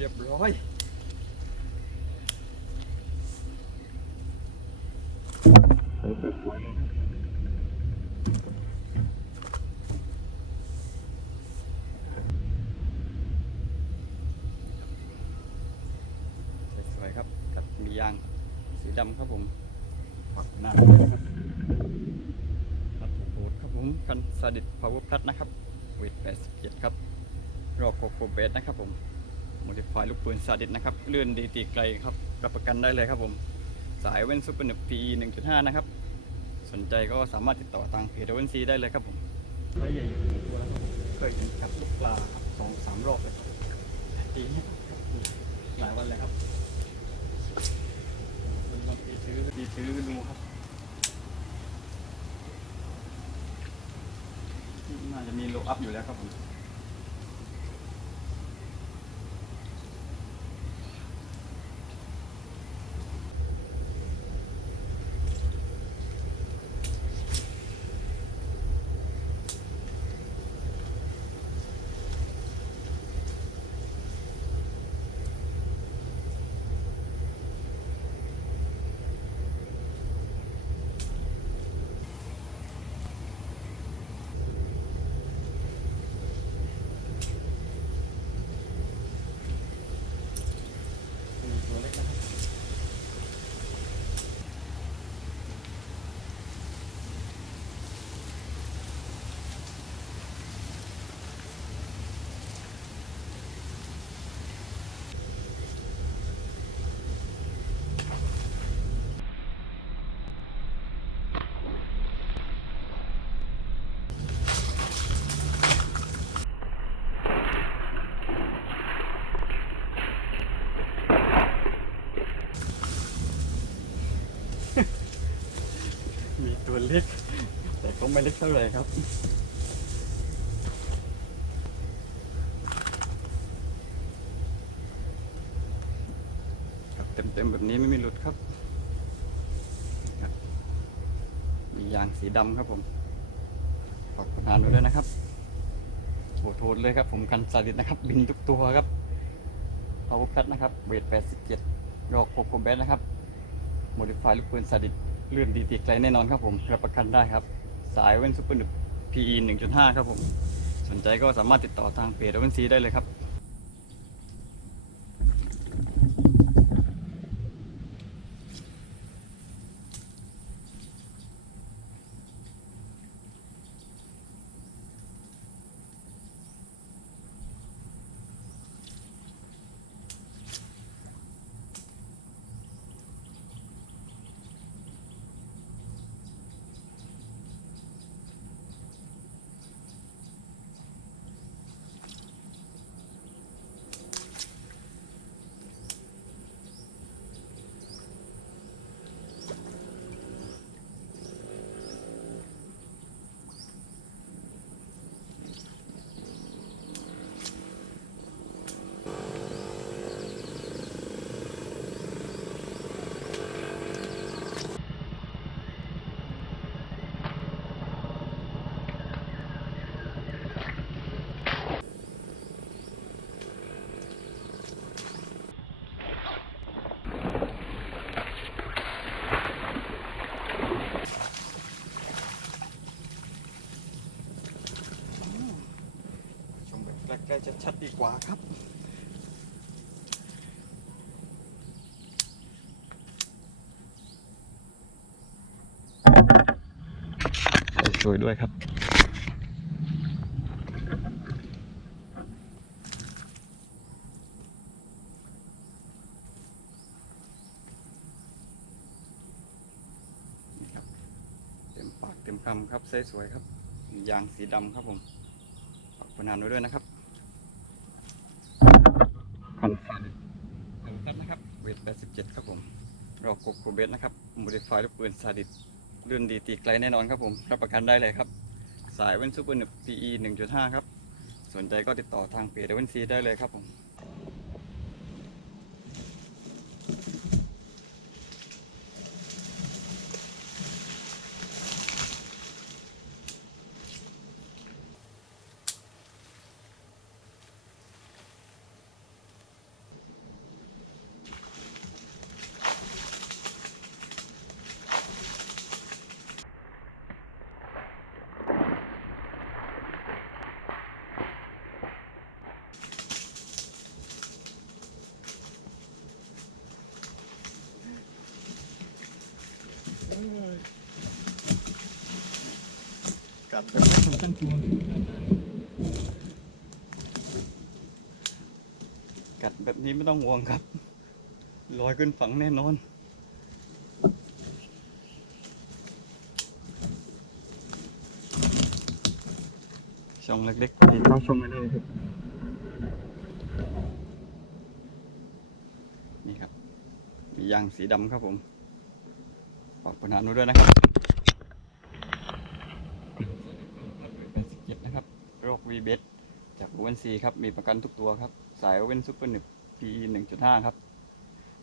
รียบร้อย สวยครับ กับมียางสีดำครับผมปักหน้าครับพัดโหดครับผม คันซาดิสพาวเวอร์พัดนะครับเวท87ครับรอบโคโคเบสนะครับผม โมดิฟายลูกปืนซาดิสนะครับเลื่อนดีตีไกลครับรับประกันได้เลยครับผม สายเว้นซูเปอร์หนึบ PE 1.5นะครับ สนใจก็สามารถติดต่อทางเพจเว้นซีได้เลยครับผมไซส์ใหญ่อยู่หนึ่งตัวแล้วครับผมเคยเห็นจับลูกปลาครับสองสามรอบเลยตีนี้ครับหลายวันเลยครับเป็นวันตีซื้อตีซื้อดูครับน่าจะมีโลอัพอยู่แล้วครับผม ตัวเล็ก แต่ก็ไม่เล็กเท่าไหร่ครับ ครับเต็มๆแบบนี้ไม่มีหลุดครับนี่ครับมียางสีดำครับผมฝากประธานไว้ด้วยนะครับโหโทษเลยครับ ผมกันสาดิตนะครับ บินทุกตัวครับพาวเวอร์พัดนะครับเวท87รอกโคโคแบทนะครับโมดิฟายลูกปืนสาดิต เลื่อนดีตีไกลแน่นอนครับผม รับประกันได้ครับ สายเว้นซูเปอร์หนึบ PE 1.5 ครับผม สนใจก็สามารถติดต่อทางเพจเว้นซีได้เลยครับ กล้ๆจะชัดดีกว่าครับสวยด้วยครับนี่ครับเต็มปากเต็มคำครับไซส์สวยครับ ยางสีดำครับผมฝากพนันไว้ด้วยนะครับ คอนฟันเติมครับนะครับ เวท 87 ครับผมรอโคโคเบสนะครับโมดิฟายลูกปืนซาดิสเรื่อนดีตีไกลแน่นอนครับผม รับประกันได้เลยครับ สายเว้นซูเปอร์หนึบ PE 1.5 ครับ สนใจก็ติดต่อทางเพจเว้นซีได้เลยครับผม กัดแบบไม่สำคัญตัวกัดแบบนี้ไม่ต้องห่วงครับ ลอยขึ้นฝั่งแน่นอน ช่องเล็กๆมีเข้าช่องไม่ได้ครับ นี่ครับ มียางสีดำครับผม ฝากปัญหานู้นด้วยนะครับเป็นสิบเจ็ดนะครับโรควี เบสจากโอเวนซีครับ มีประกันทุกตัวครับ สายโอเวนซุปเปอร์หนึ่งพีหนึ่งจุดห้าครับ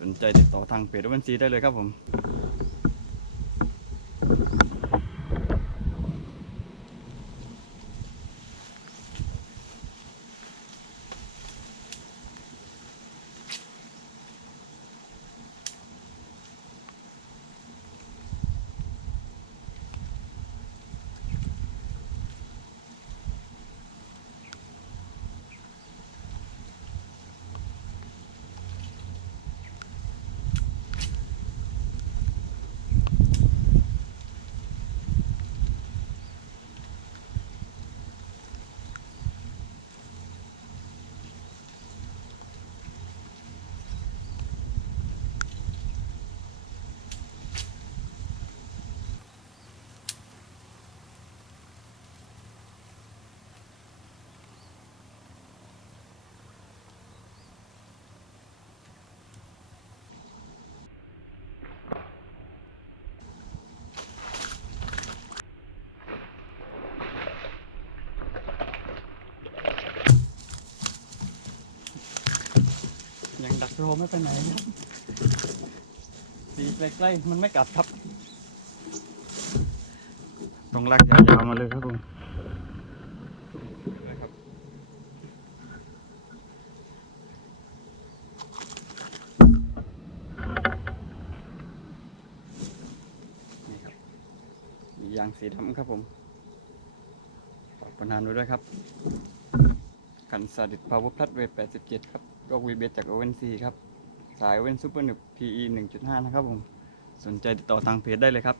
สนใจติดต่อทางเพจโอเวนซีได้เลยครับผม ยังดักรอไม่ไปไหนครับตีใกล้ๆมันไม่กัดครับ ต้องลากยาวๆมาเลยครับผมนะครับนี่ครับมียางสีดำครับผมฝากปัญหาด้วยครับคันซาดิสพาวเวอร์พลัสเวท87 ครับ ก็วีเบสจากโอเวนซีครับ สายโอเวนซูเปอร์หนึบ PE 1.5 นะครับผม สนใจติดต่อทางเพจได้เลยครับ